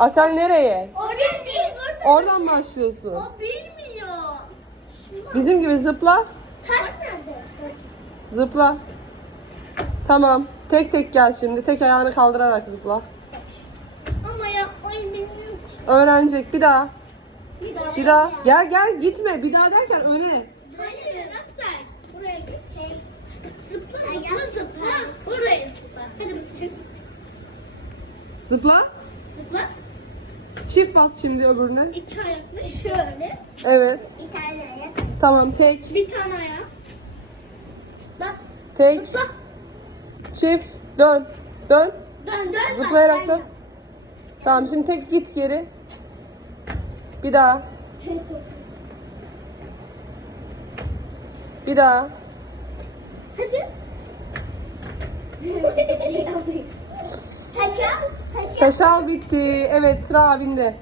Asel nereye? Oradan değil buradan. Oradan başlıyorsun. O bilmiyor. Bizim gibi zıpla. Taş nerede? Zıpla. Tamam. Tek tek gel şimdi. Tek ayağını kaldırarak zıpla. Ama yapmayı bilmiyor ki. Öğrenecek. Bir daha. Bir daha. Bir daha. Gel gel gitme. Bir daha derken öne. Hayır nasıl? Buraya geç. Zıpla zıpla zıpla. Buraya zıpla. Hadi çık. Zıpla. Zıpla. Çift bas şimdi öbürüne. İki ayaklı şöyle. Evet. Bir tane ayak. Tamam tek. Bir tane ayak. Bas. Tek. Zıpla. Çift. Dön. Dön. Dön dön. Zıplayarak dön. Tamam şimdi tek git geri. Bir daha. Bir daha. Hadi. Taşal bitti. Evet sıra abinde.